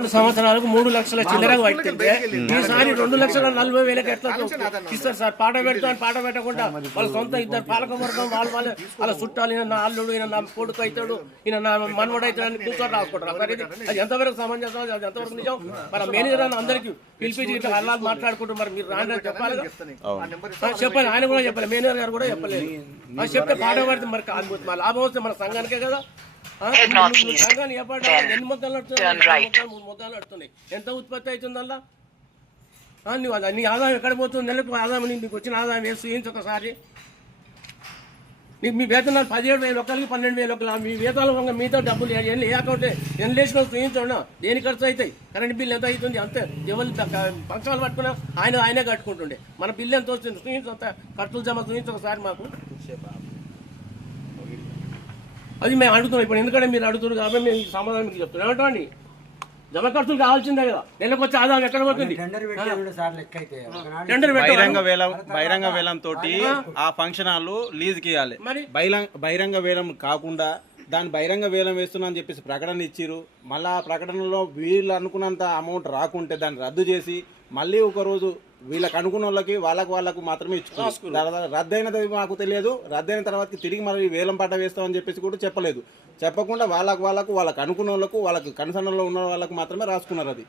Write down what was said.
2 సంవత్సరాలకు 3 లక్షల చిల్లరగా పట్టింటే ఈసారి 2,40,000 ఎట్లా ఇస్తారు సార్? పాట పెడతాను, పాట పెట్టకుండా వాళ్ళ సొంత ఇద్దరు పాలకవర్గం వాళ్ళ చుట్టాలు, ఈయన నా అల్లుడు, ఈయన నా కొడుకు అవుతాడు, ఈయన నా మనవడు అవుతాడు అని కూర్చొని రాసుకుంటారు. సార్ అది ఎంతవరకు సమంజసం, అది ఎంతవరకు నిజం? మన మేనేజర్ అని అందరికీ పిలిపించి ఇట్లా అల్లాలు మాట్లాడుకుంటూ మరి మీరు రాండి చెప్పాలి, చెప్పాలి. ఆయన కూడా చెప్పాలి, మేనేజర్ గారు కూడా చెప్పలేదు. చెప్తే పాట పడితే మరి మా లాభం వస్తే మన సంఘానికే కదా. ఎన్ని మొత్తాలు నడుస్తున్నాయి? 3 మొత్తాలు నడుస్తున్నాయి. ఎంత ఉత్పత్తి అవుతుందల్లా? నువ్వు నీ ఆదాయం ఎక్కడ పోతుంది? నెలకు ఆదాయం నీకు వచ్చిన ఆదాయం వేసి ఒకసారి నీకు మీ వేతనాలు 17,000 ఒకరికి 12,000 ఒకరు. మీ వేతనాల మీతో డబ్బులు ఏ అకౌంట్ ఎన్ని లేచిన చూపించండి, దేని ఖర్చు అవుతాయి? కరెంట్ బిల్ ఎంత అవుతుంది? అంతే ఎవరు పక్షాలు పట్టుకున్నా ఆయనే కట్టుకుంటుండే. మన బిల్లు ఎంత వస్తుంది చూపించ, ఖర్చులు జమ చూపించి ఒకసారి మాకు. అది మేము అడుగుతున్నాం ఇప్పుడు, ఎందుకంటే మీరు అడుగుతున్నారు కాబట్టి మేము సమాధానం మీకు చెప్తున్నాం. ఏమంటాండి, జమ ఖర్చులు కావాల్సిందే కదా. నెలకు వచ్చే ఆదాయం ఎక్కడ పోతుంది? బహిరంగ వేలం తోటి ఆ ఫంక్షన్ హాల్ లీజుకి ఇవ్వాలి. బహిరంగ వేలం కాకుండా దాని బహిరంగ వేలం వేస్తున్నా అని చెప్పేసి ప్రకటన ఇచ్చిరు. మళ్ళీ ఆ ప్రకటనలో వీళ్ళు అనుకున్నంత అమౌంట్ రాకుంటే దాన్ని రద్దు చేసి మళ్ళీ ఒకరోజు వీళ్ళకి అనుకున్న వాళ్ళకు మాత్రమే ఇచ్చుకున్నారు. రద్దయినది మాకు తెలియదు. రద్దయిన తర్వాత తిరిగి మరి వేలం పాట వేస్తామని చెప్పేసి కూడా చెప్పలేదు. చెప్పకుండా వాళ్ళకు అనుకున్న వాళ్ళకు కన్సర్న్లో ఉన్న వాళ్ళకు మాత్రమే రాసుకున్నారు. అది